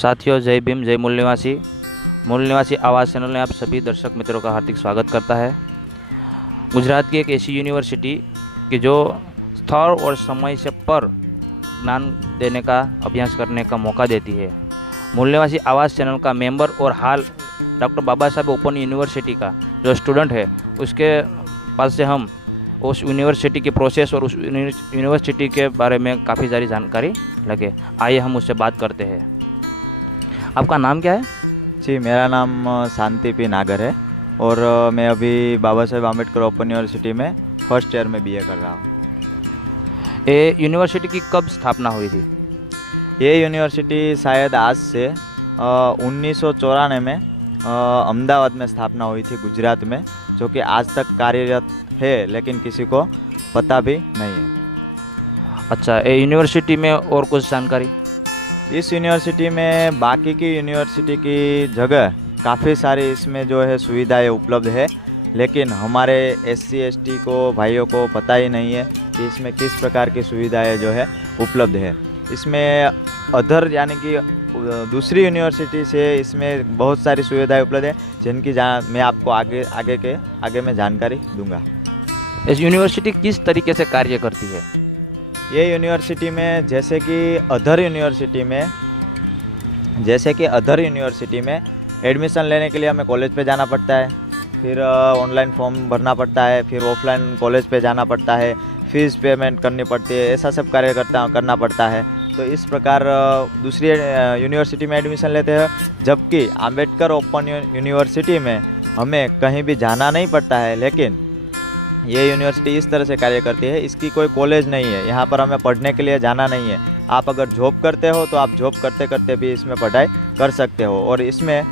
साथियों, जय भीम, जय मूल निवासी। मूल निवासी आवाज़ चैनल में आप सभी दर्शक मित्रों का हार्दिक स्वागत करता है। गुजरात की एक ऐसी यूनिवर्सिटी कि जो स्थल और समय से पर ज्ञान देने का अभ्यास करने का मौका देती है। मूल निवासी आवाज़ चैनल का मेंबर और हाल डॉक्टर बाबा साहब ओपन यूनिवर्सिटी का जो स्टूडेंट है, उसके पास से हम उस यूनिवर्सिटी की प्रोसेस और उस यूनिवर्सिटी के बारे में काफ़ी सारी जानकारी लगे। आइए हम उससे बात करते हैं। आपका नाम क्या है? जी, मेरा नाम शांति पी नागर है और मैं अभी बाबा साहेब आम्बेडकर ओपन यूनिवर्सिटी में फर्स्ट ईयर में बीए कर रहा हूँ। ये यूनिवर्सिटी की कब स्थापना हुई थी? ये यूनिवर्सिटी शायद आज से 1994 में अहमदाबाद में स्थापना हुई थी, गुजरात में, जो कि आज तक कार्यरत है, लेकिन किसी को पता भी नहीं है। अच्छा, ये यूनिवर्सिटी में और कुछ जानकारी? इस यूनिवर्सिटी में बाकी की यूनिवर्सिटी की जगह काफ़ी सारी इसमें जो है सुविधाएं उपलब्ध है, लेकिन हमारे SC ST को भाइयों को पता ही नहीं है कि इसमें किस प्रकार की सुविधाएं जो है उपलब्ध है। इसमें अदर यानी कि दूसरी यूनिवर्सिटी से इसमें बहुत सारी सुविधाएं उपलब्ध है, जिनकी मैं आपको आगे में जानकारी दूंगा। इस यूनिवर्सिटी किस तरीके से कार्य करती है? ये यूनिवर्सिटी में जैसे कि अदर यूनिवर्सिटी में एडमिशन लेने के लिए हमें कॉलेज पे जाना पड़ता है, फिर ऑनलाइन फॉर्म भरना पड़ता है, फिर ऑफलाइन कॉलेज पे जाना पड़ता है, फीस पेमेंट करनी पड़ती है, ऐसा सब कार्य करना पड़ता है। तो इस प्रकार दूसरी यूनिवर्सिटी में एडमिशन लेते हैं, जबकि आम्बेडकर ओपन यूनिवर्सिटी में हमें कहीं भी जाना नहीं पड़ता है। लेकिन ये यूनिवर्सिटी इस तरह से कार्य करती है, इसकी कोई कॉलेज नहीं है, यहाँ पर हमें पढ़ने के लिए जाना नहीं है। आप अगर जॉब करते हो तो आप जॉब करते करते भी इसमें पढ़ाई कर सकते हो। और इसमें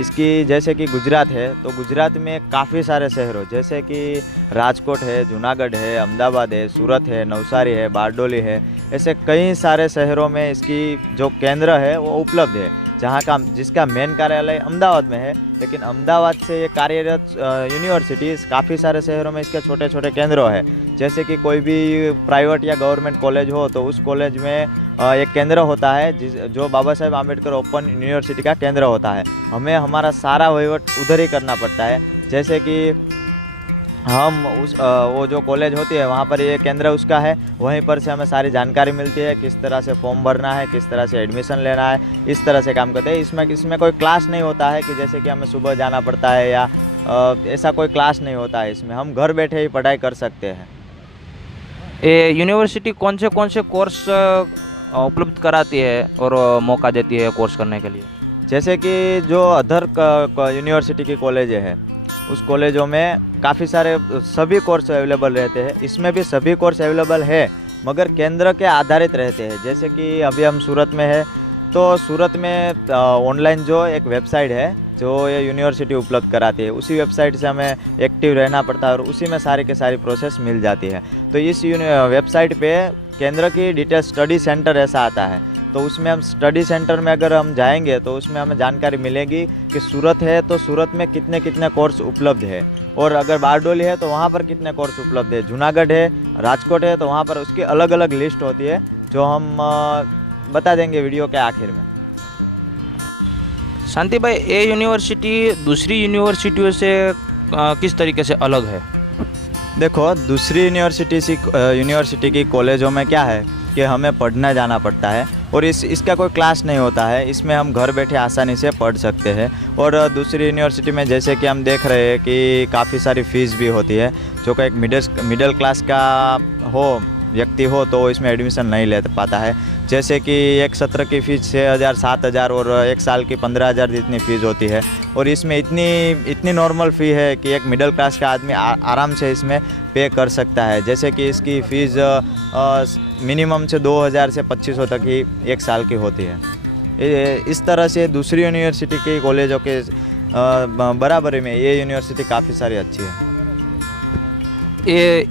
इसकी जैसे कि गुजरात है, तो गुजरात में काफ़ी सारे शहरों जैसे कि राजकोट है, जूनागढ़ है, अहमदाबाद है, सूरत है, नवसारी है, बारडोली है, ऐसे कई सारे शहरों में इसकी जो केंद्र है वो उपलब्ध है, जिसका मेन कार्यालय अहमदाबाद में है। लेकिन अहमदाबाद से ये कार्यरत यूनिवर्सिटी काफ़ी सारे शहरों में इसके छोटे छोटे केंद्रों हैं। जैसे कि कोई भी प्राइवेट या गवर्नमेंट कॉलेज हो तो उस कॉलेज में एक केंद्र होता है जो बाबा साहेब आम्बेडकर ओपन यूनिवर्सिटी का केंद्र होता है। हमें हमारा सारा वहीवट उधर ही करना पड़ता है। जैसे कि हम वो जो कॉलेज होती है वहाँ पर ये केंद्र उसका है, वहीं पर से हमें सारी जानकारी मिलती है, किस तरह से फॉर्म भरना है, किस तरह से एडमिशन लेना है, इस तरह से काम करते हैं। इसमें कोई क्लास नहीं होता है कि जैसे कि हमें सुबह जाना पड़ता है या ऐसा कोई क्लास नहीं होता है। इसमें हम घर बैठे ही पढ़ाई कर सकते हैं। ये यूनिवर्सिटी कौन से कोर्स उपलब्ध कराती है और मौका देती है कोर्स करने के लिए? जैसे कि जो अदर यूनिवर्सिटी की कॉलेज है, उस कॉलेजों में काफ़ी सारे सभी कोर्स अवेलेबल रहते हैं। इसमें भी सभी कोर्स अवेलेबल है, मगर केंद्र के आधारित रहते हैं। जैसे कि अभी हम सूरत में है, तो सूरत में ऑनलाइन जो एक वेबसाइट है जो ये यूनिवर्सिटी उपलब्ध कराती है, उसी वेबसाइट से हमें एक्टिव रहना पड़ता है और उसी में सारी के सारी प्रोसेस मिल जाती है। तो इस वेबसाइट पे केंद्र की डिटेल स्टडी सेंटर ऐसा आता है, तो उसमें हम स्टडी सेंटर में अगर हम जाएंगे तो उसमें हमें जानकारी मिलेगी कि सूरत है तो सूरत में कितने कितने कोर्स उपलब्ध है, और अगर बारडोली है तो वहाँ पर कितने कोर्स उपलब्ध है, जूनागढ़ है, राजकोट है तो वहाँ पर उसकी अलग अलग लिस्ट होती है, जो हम बता देंगे वीडियो के आखिर में। शांति भाई, ये यूनिवर्सिटी दूसरी यूनिवर्सिटियों से किस तरीके से अलग है? देखो, दूसरी यूनिवर्सिटी की कॉलेजों में क्या है कि हमें पढ़ने जाना पड़ता है और इसका कोई क्लास नहीं होता है। इसमें हम घर बैठे आसानी से पढ़ सकते हैं। और दूसरी यूनिवर्सिटी में जैसे कि हम देख रहे हैं कि काफ़ी सारी फ़ीस भी होती है, जो कि एक मिडिल क्लास का व्यक्ति हो तो इसमें एडमिशन नहीं ले पाता है। जैसे कि एक सत्र की फ़ीस 6,000 7,000 और एक साल की 15,000 जितनी फ़ीस होती है। और इसमें इतनी नॉर्मल फ़ी है कि एक मिडिल क्लास का आदमी आराम से इसमें पे कर सकता है। जैसे कि इसकी फ़ीस मिनिमम से 2,000 से 2,500 तक ही एक साल की होती है। इस तरह से दूसरी यूनिवर्सिटी के कॉलेजों के बराबरी में ये यूनिवर्सिटी काफ़ी सारी अच्छी है। ये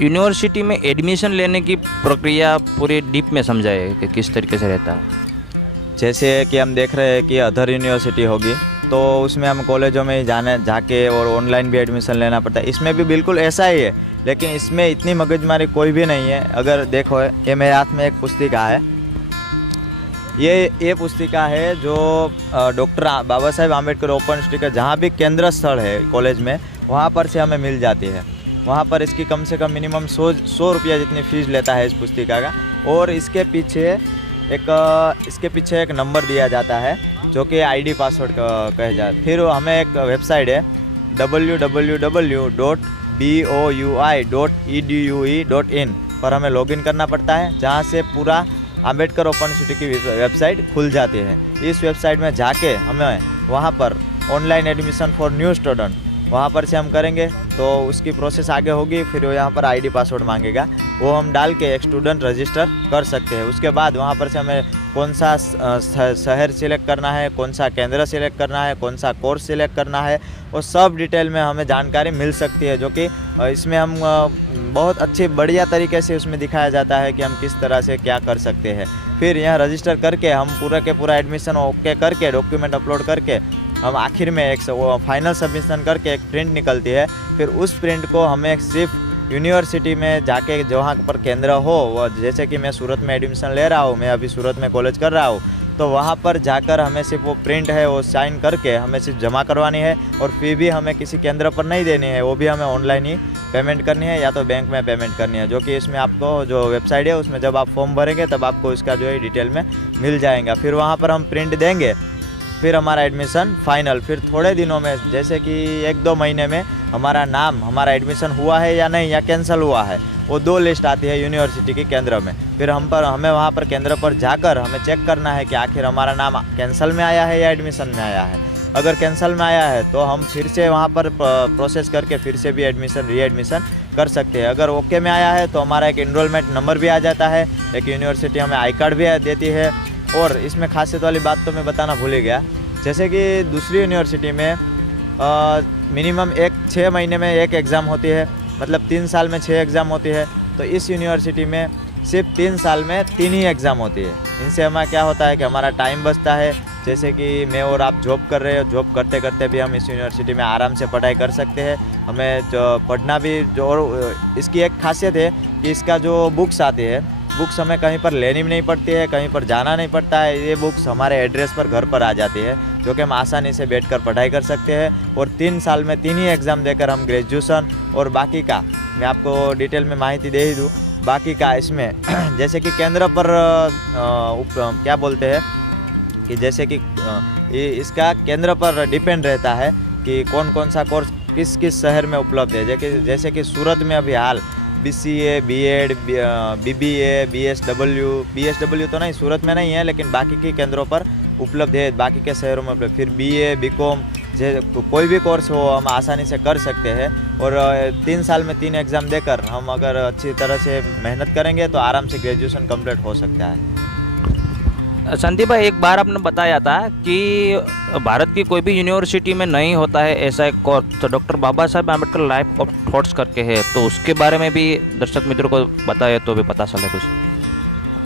यूनिवर्सिटी में एडमिशन लेने की प्रक्रिया पूरी डीप में समझाए कि किस तरीके से रहता है। जैसे कि हम देख रहे हैं कि अदर यूनिवर्सिटी होगी तो उसमें हम कॉलेजों में ही जाके और ऑनलाइन भी एडमिशन लेना पड़ता है। इसमें भी बिल्कुल ऐसा ही है, लेकिन इसमें इतनी मगजमारी कोई भी नहीं है। अगर देखो, ये मेरे हाथ में एक पुस्तिका है, ये पुस्तिका है जो doctor Baba Saheb Ambedkar open university का जहाँ भी केंद्र स्थल है कॉलेज में, वहाँ पर से हमें मिल जाती है। वहाँ पर इसकी कम से कम मिनिमम 100 रुपया जितनी फ़ीस लेता है इस पुस्तिका का। और इसके पीछे एक नंबर दिया जाता है जो कि आईडी पासवर्ड कहे जाता है। फिर हमें एक वेबसाइट है www.boui.edue.in पर हमें लॉगिन करना पड़ता है, जहाँ से पूरा आम्बेडकर ओपन यूनिवर्सिटी की वेबसाइट खुल जाती है। इस वेबसाइट में जाके हमें वहाँ पर online admission for new student वहाँ पर से हम करेंगे तो उसकी प्रोसेस आगे होगी। फिर वो यहाँ पर आईडी पासवर्ड मांगेगा, वो हम डाल के एक स्टूडेंट रजिस्टर कर सकते हैं। उसके बाद वहाँ पर से हमें कौन सा शहर सिलेक्ट करना है, कौन सा केंद्र सिलेक्ट करना है, कौन सा कोर्स सिलेक्ट करना है, वो सब डिटेल में हमें जानकारी मिल सकती है, जो कि इसमें हम बहुत अच्छी बढ़िया तरीके से उसमें दिखाया जाता है कि हम किस तरह से क्या कर सकते हैं। फिर यहाँ रजिस्टर करके हम पूरा के पूरा एडमिशन ओके करके डॉक्यूमेंट अपलोड करके हम आखिर में एक फाइनल सबमिशन करके एक प्रिंट निकलती है। फिर उस प्रिंट को हमें सिर्फ यूनिवर्सिटी में जाके जहाँ पर केंद्र हो, वो जैसे कि मैं सूरत में एडमिशन ले रहा हूँ, मैं अभी सूरत में कॉलेज कर रहा हूँ, तो वहाँ पर जाकर हमें सिर्फ वो प्रिंट है वो साइन करके हमें सिर्फ जमा करवानी है। और फी भी हमें किसी केंद्र पर नहीं देनी है, वो भी हमें ऑनलाइन ही पेमेंट करनी है या तो बैंक में पेमेंट करनी है, जो कि इसमें आपको जो वेबसाइट है उसमें जब आप फॉर्म भरेंगे तब आपको इसका जो है डिटेल में मिल जाएगा। फिर वहाँ पर हम प्रिंट देंगे, फिर हमारा एडमिशन फाइनल। फिर थोड़े दिनों में जैसे कि 1-2 महीने में हमारा एडमिशन हुआ है या नहीं या कैंसिल हुआ है, वो 2 लिस्ट आती है यूनिवर्सिटी के केंद्र में। फिर हमें वहाँ पर केंद्र पर जाकर हमें चेक करना है कि आखिर हमारा नाम कैंसिल में आया है या एडमिशन में आया है। अगर कैंसिल में आया है तो हम फिर से वहाँ पर प्रोसेस करके फिर से भी रीएडमिशन कर सकते हैं। अगर ओके में आया है तो हमारा एक इनरोलमेंट नंबर भी आ जाता है, एक यूनिवर्सिटी हमें आई कार्ड भी देती है। और इसमें खासियत वाली बात तो मैं बताना भूल ही गया, जैसे कि दूसरी यूनिवर्सिटी में मिनिमम 6 महीने में एक एग्ज़ाम होती है, मतलब 3 साल में 6 एग्ज़ाम होती है। तो इस यूनिवर्सिटी में सिर्फ 3 साल में 3 ही एग्ज़ाम होती है। इनसे हमारा क्या होता है कि हमारा टाइम बचता है। जैसे कि मैं और आप जॉब कर रहे हो, जॉब करते करते भी हम इस यूनिवर्सिटी में आराम से पढ़ाई कर सकते हैं। हमें जो पढ़ना भी और इसकी एक खासियत है कि इसका जो बुक्स आती है, बुक्स हमें कहीं पर लेनी भी नहीं पड़ती है, कहीं पर जाना नहीं पड़ता है। ये बुक्स हमारे एड्रेस पर घर पर आ जाती है, जो कि हम आसानी से बैठकर पढ़ाई कर सकते हैं। और 3 साल में 3 ही एग्ज़ाम देकर हम ग्रेजुएशन और बाकी का मैं आपको डिटेल में माहिती दे ही दूँ। बाकी का इसमें जैसे कि केंद्र पर क्या बोलते हैं कि जैसे कि इसका केंद्र पर डिपेंड रहता है कि कौन कौन सा कोर्स किस किस शहर में उपलब्ध है। जैसे कि सूरत में अभी हाल BCA, BEd, BBA, BSW तो नहीं, सूरत में नहीं है, लेकिन बाकी के केंद्रों पर उपलब्ध है, बाकी के शहरों में उपलब्ध। फिर BA, BCom कोई भी कोर्स हो हम आसानी से कर सकते हैं। और 3 साल में 3 एग्ज़ाम देकर हम अगर अच्छी तरह से मेहनत करेंगे तो आराम से ग्रेजुएशन कंप्लीट हो सकता है। संदीप भाई, एक बार आपने बताया था कि भारत की कोई भी यूनिवर्सिटी में नहीं होता है ऐसा एक कोर्स, तो doctor Baba Saheb Ambedkar life of thoughts करके है, तो उसके बारे में भी दर्शक मित्रों को बताए तो भी पता चले कुछ।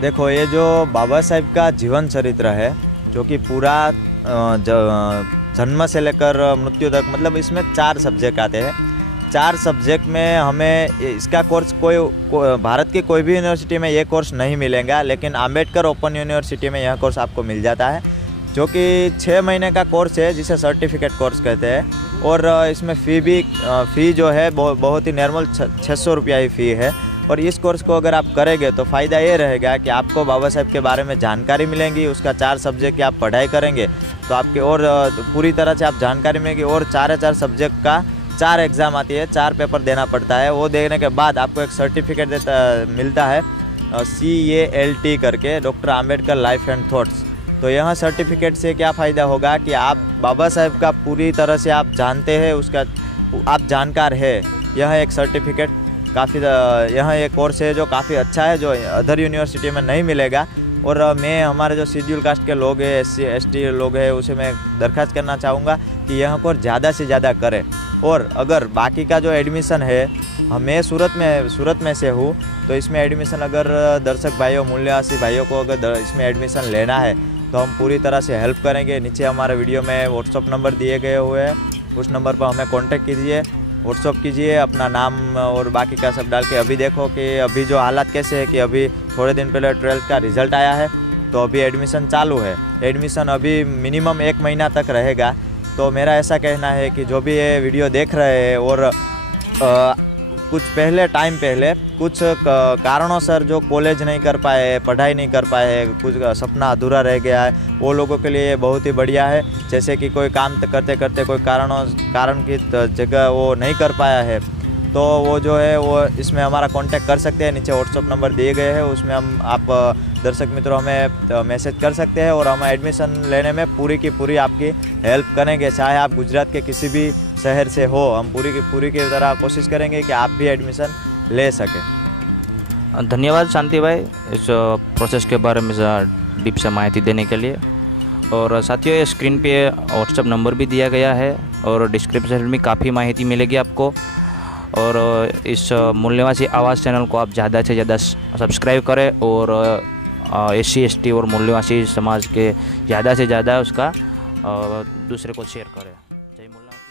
देखो, ये जो बाबा साहेब का जीवन चरित्र है, जो कि पूरा जन्म से लेकर मृत्यु तक, मतलब इसमें 4 सब्जेक्ट आते हैं। 4 सब्जेक्ट में हमें इसका कोर्स भारत की कोई भी यूनिवर्सिटी में ये कोर्स नहीं मिलेगा, लेकिन आम्बेडकर ओपन यूनिवर्सिटी में यह कोर्स आपको मिल जाता है, जो कि 6 महीने का कोर्स है, जिसे सर्टिफिकेट कोर्स कहते हैं। और इसमें फ़ी जो है बहुत ही नॉर्मल 600 रुपया ही फ़ी है। और इस कोर्स को अगर आप करेंगे तो फ़ायदा ये रहेगा कि आपको बाबा साहेब के बारे में जानकारी मिलेंगी। उसका 4 सब्जेक्ट की आप पढ़ाई करेंगे तो आपके और पूरी तरह से आप जानकारी मिलेगी। और 4 सब्जेक्ट का 4 एग्ज़ाम आती है, 4 पेपर देना पड़ता है। वो देने के बाद आपको एक सर्टिफिकेट मिलता है CALT करके, doctor Ambedkar life and thoughts. तो यह सर्टिफिकेट से क्या फ़ायदा होगा कि आप बाबा साहेब का पूरी तरह से आप जानते हैं, उसका आप जानकार है। यह एक सर्टिफिकेट यह एक कोर्स है जो काफ़ी अच्छा है, जो अदर यूनिवर्सिटी में नहीं मिलेगा। और मैं हमारे जो शेड्यूल कास्ट के लोग हैं, SC ST लोग हैं, उसे मैं दरख्वास्त करना चाहूँगा कि यह कोर्स ज़्यादा से ज़्यादा करें। और अगर बाकी का जो एडमिशन है, मैं सूरत में से हूँ, तो इसमें एडमिशन अगर दर्शक भाइयों, मूल्यवासी भाइयों को अगर इसमें एडमिशन लेना है तो हम पूरी तरह से हेल्प करेंगे। नीचे हमारे वीडियो में व्हाट्सअप नंबर दिए गए हुए हैं, उस नंबर पर हमें कॉन्टेक्ट कीजिए, व्हाट्सअप कीजिए, अपना नाम और बाकी का सब डाल के। अभी देखो कि अभी जो हालात कैसे है कि अभी थोड़े दिन पहले 12th का रिज़ल्ट आया है, तो अभी एडमिशन चालू है। एडमिशन अभी मिनिमम 1 महीना तक रहेगा। तो मेरा ऐसा कहना है कि जो भी ये वीडियो देख रहे हैं और कुछ टाइम पहले कुछ कारणों सर जो कॉलेज नहीं कर पाए, पढ़ाई नहीं कर पाए, कुछ सपना अधूरा रह गया है, वो लोगों के लिए बहुत ही बढ़िया है। जैसे कि कोई काम करते करते कोई कारण की जगह वो नहीं कर पाया है, तो वो जो है वो इसमें हमारा कांटेक्ट कर सकते हैं। नीचे व्हाट्सअप नंबर दिए गए हैं, उसमें आप दर्शक मित्रों हमें मैसेज कर सकते हैं और हम एडमिशन लेने में पूरी की पूरी आपकी हेल्प करेंगे। चाहे आप गुजरात के किसी भी शहर से हो, हम पूरी की तरह कोशिश करेंगे कि आप भी एडमिशन ले सकें। धन्यवाद शांति भाई इस प्रोसेस के बारे में डीप से माहिती देने के लिए। और साथियों, ये स्क्रीन पे व्हाट्सअप नंबर भी दिया गया है और डिस्क्रिप्शन में काफ़ी माहिती मिलेगी आपको। और इस मूल निवासी आवाज़ चैनल को आप ज़्यादा से ज़्यादा सब्सक्राइब करें और SC ST और मूल निवासी समाज के ज़्यादा से ज़्यादा उसका दूसरे को शेयर करें। जय मूल निवासी।